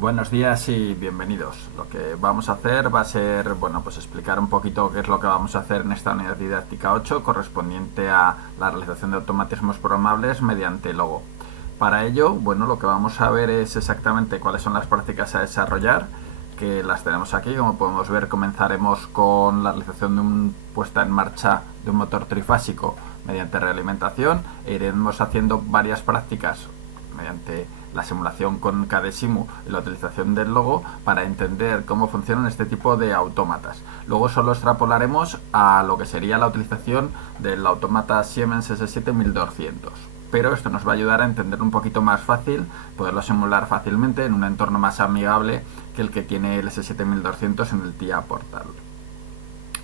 Buenos días y bienvenidos. Lo que vamos a hacer va a ser, bueno, pues explicar un poquito qué es lo que vamos a hacer en esta unidad didáctica 8 correspondiente a la realización de automatismos programables mediante Logo. Para ello, bueno, lo que vamos a ver es exactamente cuáles son las prácticas a desarrollar, que las tenemos aquí. Como podemos ver, comenzaremos con la realización de una puesta en marcha de un motor trifásico mediante realimentación e iremos haciendo varias prácticas mediante la simulación con KDesimu y la utilización del logo para entender cómo funcionan este tipo de autómatas. Luego solo extrapolaremos a lo que sería la utilización del autómata Siemens S7 1200. Pero esto nos va a ayudar a entender un poquito más fácil, poderlo simular fácilmente en un entorno más amigable que el que tiene el S7 1200 en el TIA Portal.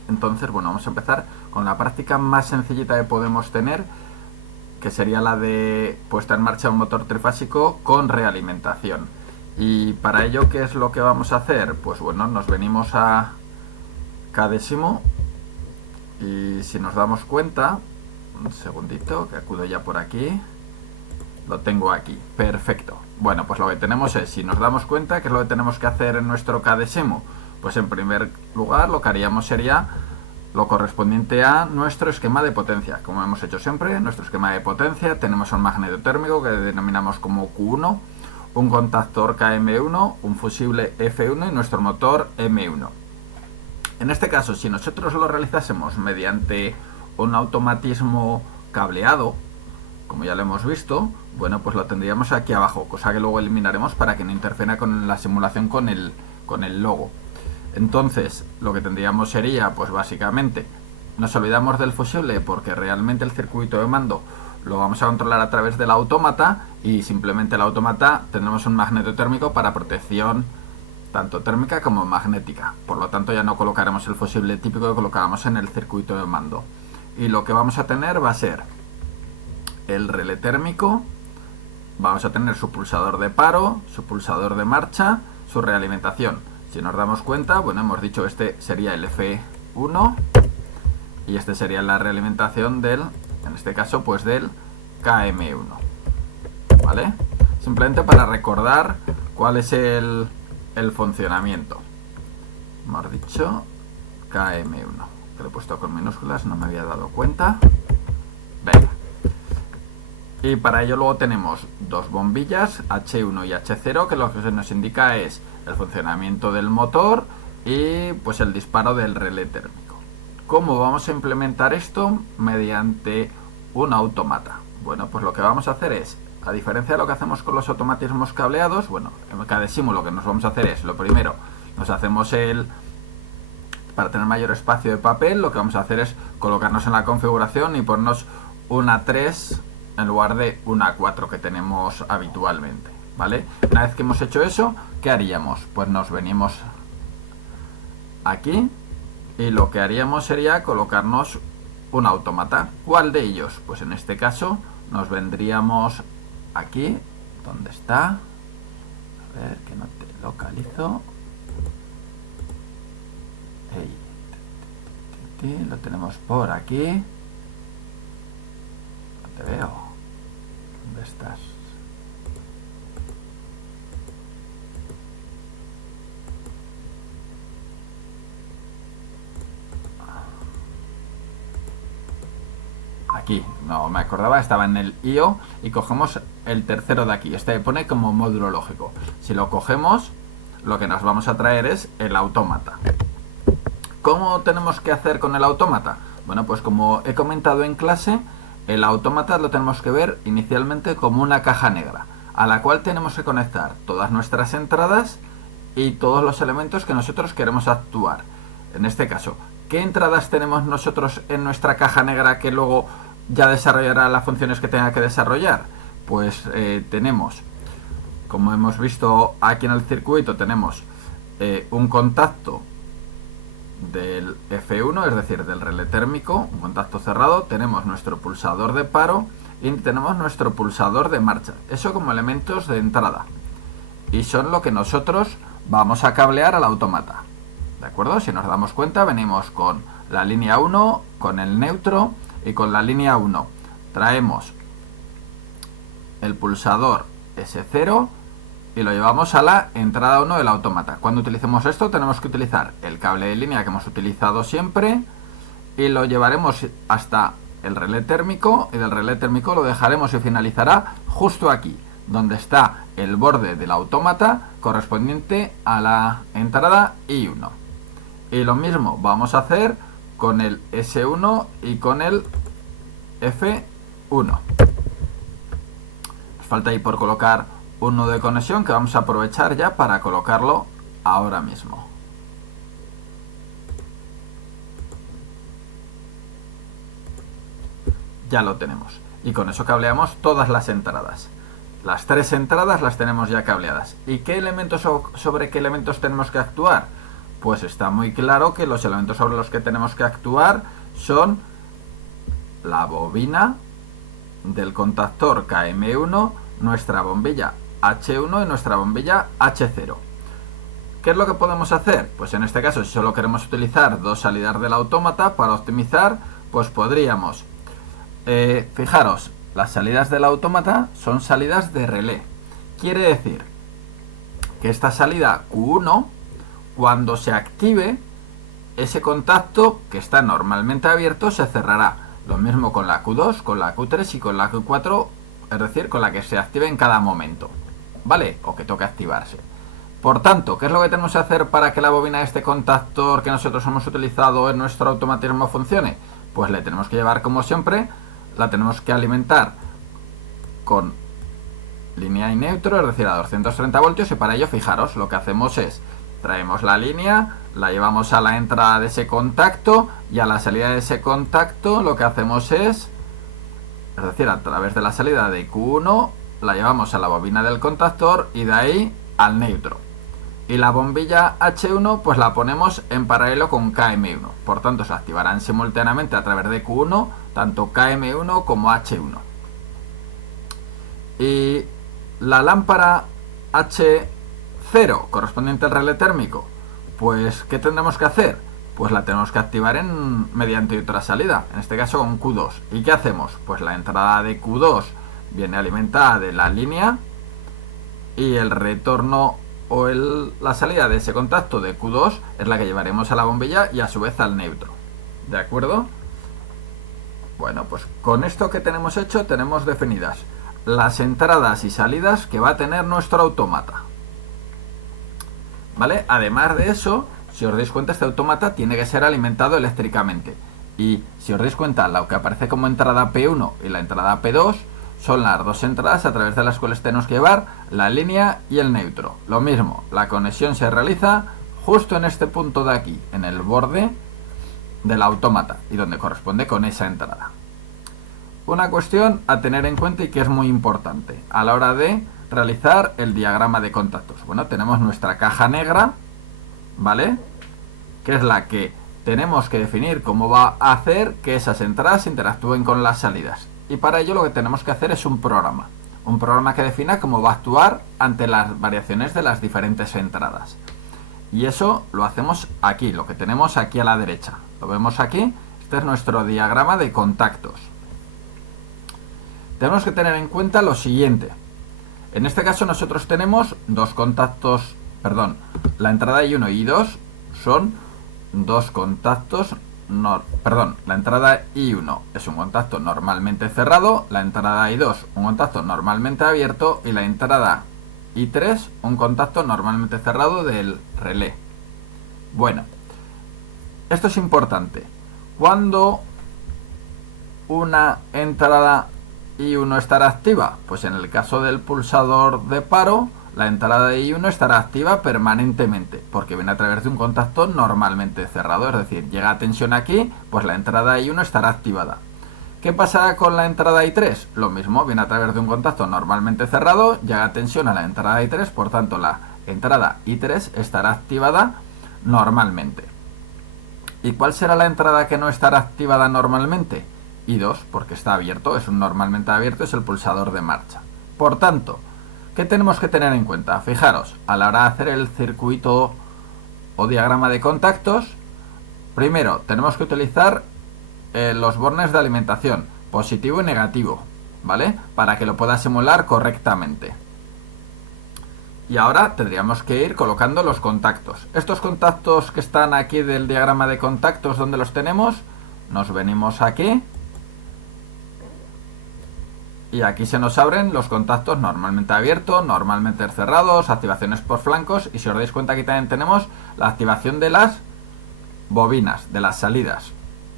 Entonces, bueno, vamos a empezar con la práctica más sencillita que podemos tener, que sería la de puesta en marcha de un motor trifásico con realimentación. Y para ello, ¿qué es lo que vamos a hacer? Pues bueno, nos venimos a KDesimu y si nos damos cuenta, un segundito, que acudo ya por aquí, lo tengo aquí, perfecto. Bueno, pues lo que tenemos es, si nos damos cuenta, ¿qué es lo que tenemos que hacer en nuestro KDesimu? Pues en primer lugar, lo que haríamos sería lo correspondiente a nuestro esquema de potencia. Como hemos hecho siempre, en nuestro esquema de potencia tenemos un magneto térmico que denominamos como Q1, un contactor KM1, un fusible F1 y nuestro motor M1. En este caso, si nosotros lo realizásemos mediante un automatismo cableado, como ya lo hemos visto, bueno, pues lo tendríamos aquí abajo, cosa que luego eliminaremos para que no interfiera con la simulación con el logo. Entonces, lo que tendríamos sería, pues básicamente, nos olvidamos del fusible porque realmente el circuito de mando lo vamos a controlar a través del autómata y simplemente el autómata tendremos un magneto térmico para protección tanto térmica como magnética. Por lo tanto, ya no colocaremos el fusible típico que colocábamos en el circuito de mando. Y lo que vamos a tener va a ser el relé térmico, vamos a tener su pulsador de paro, su pulsador de marcha, su realimentación. Si nos damos cuenta, bueno, hemos dicho este sería el F1 y este sería la realimentación del, en este caso, pues del KM1. ¿Vale? Simplemente para recordar cuál es el funcionamiento. Hemos dicho KM1, que lo he puesto con minúsculas, no me había dado cuenta. Venga. Y para ello luego tenemos dos bombillas, H1 y H0, que lo que nos indica es el funcionamiento del motor y pues el disparo del relé térmico. ¿Cómo vamos a implementar esto? Mediante un autómata. Bueno, pues lo que vamos a hacer es, a diferencia de lo que hacemos con los automatismos cableados, bueno, en KDesimu lo que nos vamos a hacer es, lo primero, nos hacemos para tener mayor espacio de papel, lo que vamos a hacer es colocarnos en la configuración y ponernos una 3 en lugar de una 4 que tenemos habitualmente, ¿vale? Una vez que hemos hecho eso, ¿qué haríamos? Pues nos venimos aquí y lo que haríamos sería colocarnos un autómata. ¿Cuál de ellos? Pues en este caso nos vendríamos aquí, ¿dónde está? A ver, que no te localizo. Lo tenemos por aquí. No te veo. ¿Dónde estás? Aquí, no me acordaba, estaba en el IO y cogemos el tercero de aquí. Este pone como módulo lógico. Si lo cogemos, lo que nos vamos a traer es el autómata. ¿Cómo tenemos que hacer con el autómata? Bueno, pues como he comentado en clase, el autómata lo tenemos que ver inicialmente como una caja negra, a la cual tenemos que conectar todas nuestras entradas y todos los elementos que nosotros queremos actuar. En este caso, ¿qué entradas tenemos nosotros en nuestra caja negra que luego ya desarrollará las funciones que tenga que desarrollar? Pues tenemos, como hemos visto aquí en el circuito, tenemos un contacto del F1, es decir, del relé térmico, un contacto cerrado, tenemos nuestro pulsador de paro y tenemos nuestro pulsador de marcha. Eso como elementos de entrada. Y son lo que nosotros vamos a cablear al autómata. ¿De acuerdo? Si nos damos cuenta, venimos con la línea 1, con el neutro y con la línea 1. Traemos el pulsador S0 y lo llevamos a la entrada 1 del autómata. Cuando utilicemos esto tenemos que utilizar el cable de línea que hemos utilizado siempre y lo llevaremos hasta el relé térmico, y del relé térmico lo dejaremos y finalizará justo aquí, donde está el borde del autómata correspondiente a la entrada I1. Y lo mismo vamos a hacer con el S1 y con el F1. Nos falta ahí por colocar un nudo de conexión que vamos a aprovechar ya para colocarlo ahora mismo. Ya lo tenemos. Y con eso cableamos todas las entradas. Las 3 entradas las tenemos ya cableadas. ¿Y qué elementos sobre qué elementos tenemos que actuar? Pues está muy claro que los elementos sobre los que tenemos que actuar son la bobina del contactor KM1, nuestra bombilla H1 y nuestra bombilla H0. ¿Qué es lo que podemos hacer? Pues en este caso, si solo queremos utilizar 2 salidas del autómata para optimizar, pues podríamos, fijaros, las salidas del autómata son salidas de relé. Quiere decir que esta salida Q1, cuando se active, ese contacto que está normalmente abierto se cerrará. Lo mismo con la Q2, con la Q3 y con la Q4, es decir, con la que se active en cada momento, ¿vale? O que toque activarse. Por tanto, ¿qué es lo que tenemos que hacer para que la bobina de este contactor que nosotros hemos utilizado en nuestro automatismo funcione? Pues le tenemos que llevar, como siempre, la tenemos que alimentar con línea y neutro, es decir, a 230 voltios, y para ello, fijaros, lo que hacemos es traemos la línea, la llevamos a la entrada de ese contacto y a la salida de ese contacto lo que hacemos es decir, a través de la salida de Q1 la llevamos a la bobina del contactor y de ahí al neutro. Y la bombilla H1 pues la ponemos en paralelo con KM1. Por tanto se activarán simultáneamente a través de Q1 tanto KM1 como H1. Y la lámpara H0 correspondiente al relé térmico, pues ¿qué tendremos que hacer? Pues la tenemos que activar mediante otra salida, en este caso con Q2. ¿Y qué hacemos? Pues la entrada de Q2 viene alimentada de la línea y el retorno o la salida de ese contacto de Q2 es la que llevaremos a la bombilla y a su vez al neutro. ¿De acuerdo? Bueno, pues con esto que tenemos hecho tenemos definidas las entradas y salidas que va a tener nuestro autómata. ¿Vale? Además de eso, si os dais cuenta, este autómata tiene que ser alimentado eléctricamente. Y si os dais cuenta, lo que aparece como entrada P1 y la entrada P2 son las dos entradas a través de las cuales tenemos que llevar la línea y el neutro. Lo mismo, la conexión se realiza justo en este punto de aquí, en el borde del autómata y donde corresponde con esa entrada. Una cuestión a tener en cuenta y que es muy importante a la hora de realizar el diagrama de contactos. Bueno, tenemos nuestra caja negra, ¿vale? Que es la que tenemos que definir cómo va a hacer que esas entradas interactúen con las salidas. Y para ello lo que tenemos que hacer es un programa que defina cómo va a actuar ante las variaciones de las diferentes entradas. Y eso lo hacemos aquí, lo que tenemos aquí a la derecha. Lo vemos aquí, este es nuestro diagrama de contactos. Tenemos que tener en cuenta lo siguiente. En este caso nosotros tenemos dos contactos, perdón, la entrada I1 y I2 son dos contactos, la entrada I1 es un contacto normalmente cerrado, la entrada I2 un contacto normalmente abierto y la entrada I3 un contacto normalmente cerrado del relé. Bueno, esto es importante. Cuando una entrada I1 estará activa, pues en el caso del pulsador de paro, la entrada de I1 estará activa permanentemente, porque viene a través de un contacto normalmente cerrado, es decir, llega a tensión aquí, pues la entrada I1 estará activada. ¿Qué pasa con la entrada I3? Lo mismo, viene a través de un contacto normalmente cerrado, llega a tensión a la entrada I3, por tanto la entrada I3 estará activada normalmente. ¿Y cuál será la entrada que no estará activada normalmente? I2, porque está abierto, es un normalmente abierto, es el pulsador de marcha. Por tanto, ¿qué tenemos que tener en cuenta? Fijaros, a la hora de hacer el circuito o diagrama de contactos, primero tenemos que utilizar los bornes de alimentación, positivo y negativo, ¿vale? Para que lo pueda simular correctamente. Y ahora tendríamos que ir colocando los contactos. Estos contactos que están aquí del diagrama de contactos, ¿dónde los tenemos? Nos venimos aquí. Y aquí se nos abren los contactos normalmente abiertos, normalmente cerrados, activaciones por flancos. Y si os dais cuenta, aquí también tenemos la activación de las bobinas, de las salidas.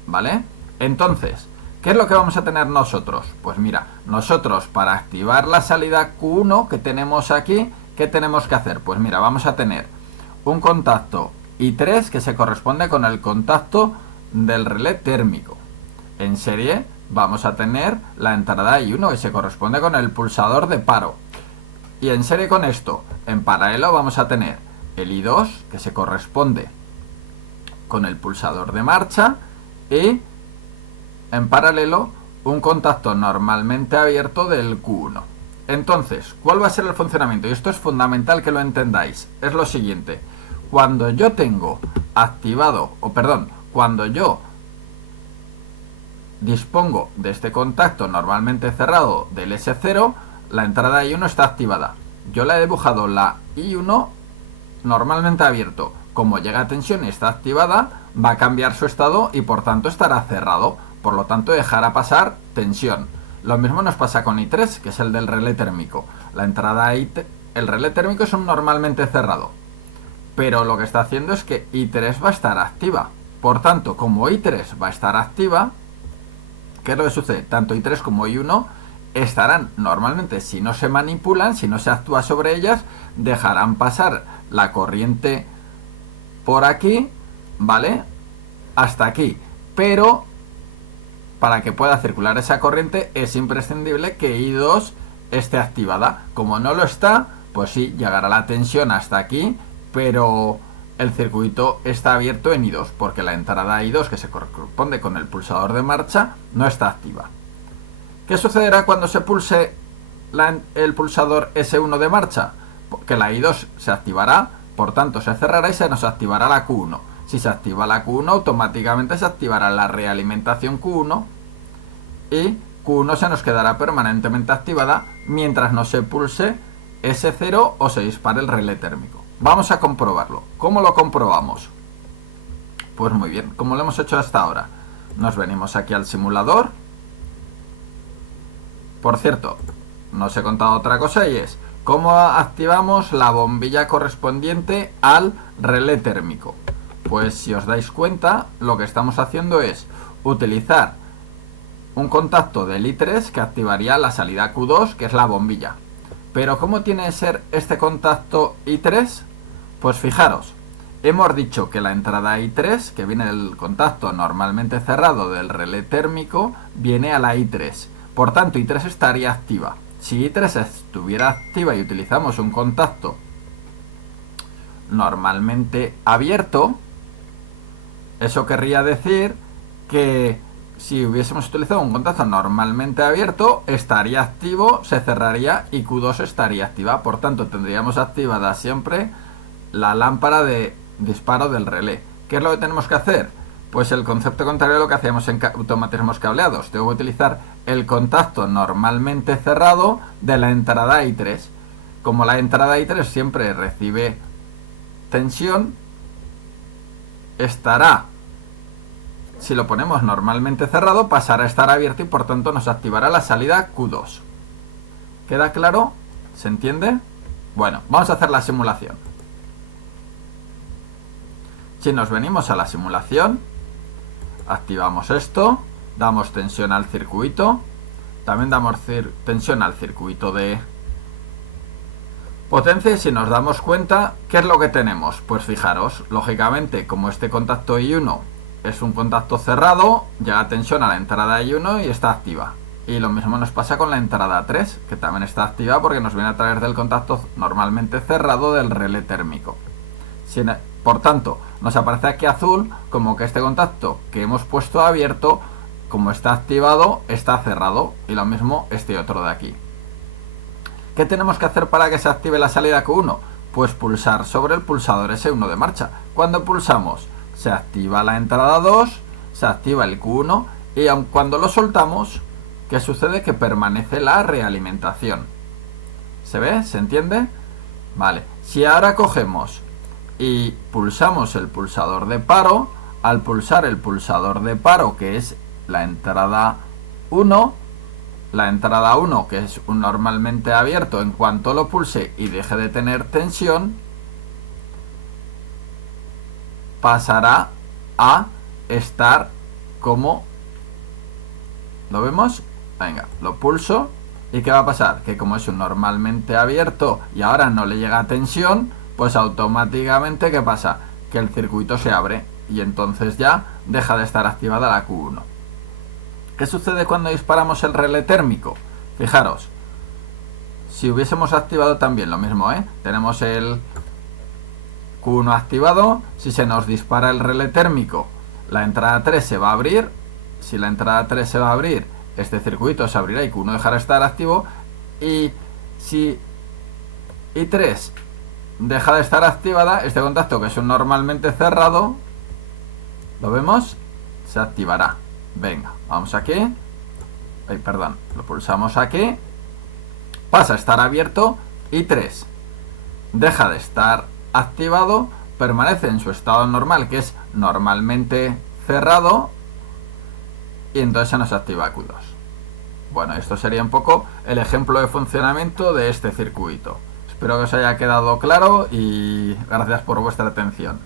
¿Vale? Entonces, ¿qué es lo que vamos a tener nosotros? Pues mira, nosotros para activar la salida Q1 que tenemos aquí, ¿qué tenemos que hacer? Pues mira, vamos a tener un contacto I3 que se corresponde con el contacto del relé térmico. En serie vamos a tener la entrada I1 que se corresponde con el pulsador de paro. Y en serie con esto, en paralelo vamos a tener el I2 que se corresponde con el pulsador de marcha y en paralelo un contacto normalmente abierto del Q1. Entonces, ¿cuál va a ser el funcionamiento? Y esto es fundamental que lo entendáis. Es lo siguiente. Cuando yo tengo activado, cuando yo dispongo de este contacto normalmente cerrado del S0, la entrada I1 está activada. Yo le he dibujado la I1 normalmente abierto. Como llega a tensión y está activada, va a cambiar su estado y por tanto estará cerrado. Por lo tanto dejará pasar tensión. Lo mismo nos pasa con I3, que es el del relé térmico. La entrada el relé térmico es un normalmente cerrado. Pero lo que está haciendo es que I3 va a estar activa. Por tanto, como I3 va a estar activa, ¿qué es lo que sucede? Tanto I3 como I1 estarán normalmente, si no se manipulan, si no se actúa sobre ellas, dejarán pasar la corriente por aquí, ¿vale? Hasta aquí. Pero para que pueda circular esa corriente es imprescindible que I2 esté activada. Como no lo está, pues sí, llegará la tensión hasta aquí, pero el circuito está abierto en I2, porque la entrada I2, que se corresponde con el pulsador de marcha, no está activa. ¿Qué sucederá cuando se pulse el pulsador S1 de marcha? Que la I2 se activará, por tanto se cerrará y se nos activará la Q1. Si se activa la Q1, automáticamente se activará la realimentación Q1 y Q1 se nos quedará permanentemente activada mientras no se pulse S0 o se dispare el relé térmico. Vamos a comprobarlo. ¿Cómo lo comprobamos? Pues muy bien, como lo hemos hecho hasta ahora. Nos venimos aquí al simulador. Por cierto, no os he contado otra cosa y es cómo activamos la bombilla correspondiente al relé térmico. Pues si os dais cuenta, lo que estamos haciendo es utilizar un contacto del I3 que activaría la salida Q2, que es la bombilla. Pero ¿cómo tiene que ser este contacto I3? Pues fijaros, hemos dicho que la entrada I3, que viene del contacto normalmente cerrado del relé térmico, viene a la I3. Por tanto, I3 estaría activa. Si I3 estuviera activa y utilizamos un contacto normalmente abierto, eso querría decir que si hubiésemos utilizado un contacto normalmente abierto, estaría activo, se cerraría y Q2 estaría activa. Por tanto, tendríamos activada siempre la lámpara de disparo del relé. ¿Qué es lo que tenemos que hacer? Pues el concepto contrario a lo que hacíamos en automatismos cableados. Tengo que utilizar el contacto normalmente cerrado de la entrada I3. Como la entrada I3 siempre recibe tensión, estará, si lo ponemos normalmente cerrado, pasará a estar abierto y por tanto nos activará la salida Q2. ¿Queda claro? ¿Se entiende? Bueno, vamos a hacer la simulación. Si nos venimos a la simulación, activamos esto, damos tensión al circuito, también damos tensión al circuito de potencia y si nos damos cuenta, ¿qué es lo que tenemos? Pues fijaros, lógicamente, como este contacto I1 es un contacto cerrado, llega tensión a la entrada I1 y está activa. Y lo mismo nos pasa con la entrada 3, que también está activa porque nos viene a través del contacto normalmente cerrado del relé térmico. Por tanto, nos aparece aquí azul como que este contacto que hemos puesto abierto, como está activado, está cerrado. Y lo mismo este otro de aquí. ¿Qué tenemos que hacer para que se active la salida Q1? Pues pulsar sobre el pulsador S1 de marcha. Cuando pulsamos, se activa la entrada 2, se activa el Q1 y aun cuando lo soltamos, ¿qué sucede? Que permanece la realimentación. ¿Se ve? ¿Se entiende? Vale, si ahora cogemos y pulsamos el pulsador de paro, al pulsar el pulsador de paro, que es la entrada 1, que es un normalmente abierto, en cuanto lo pulse y deje de tener tensión, pasará a estar como... ¿Lo vemos? Venga, lo pulso. ¿Y qué va a pasar? Que como es un normalmente abierto y ahora no le llega tensión, pues automáticamente, ¿qué pasa? Que el circuito se abre y entonces ya deja de estar activada la Q1. ¿Qué sucede cuando disparamos el relé térmico? Fijaros, si hubiésemos activado también lo mismo, tenemos el Q1 activado, si se nos dispara el relé térmico, la entrada 3 se va a abrir. Si la entrada 3 se va a abrir, este circuito se abrirá y Q1 dejará de estar activo. Y si I3 deja de estar activada, este contacto, que es un normalmente cerrado, ¿lo vemos? Se activará. Venga, vamos aquí. Lo pulsamos aquí. Pasa a estar abierto. I3 deja de estar activado, permanece en su estado normal, que es normalmente cerrado, y entonces se nos activa Q2. Bueno, esto sería un poco el ejemplo de funcionamiento de este circuito. Espero que os haya quedado claro y gracias por vuestra atención.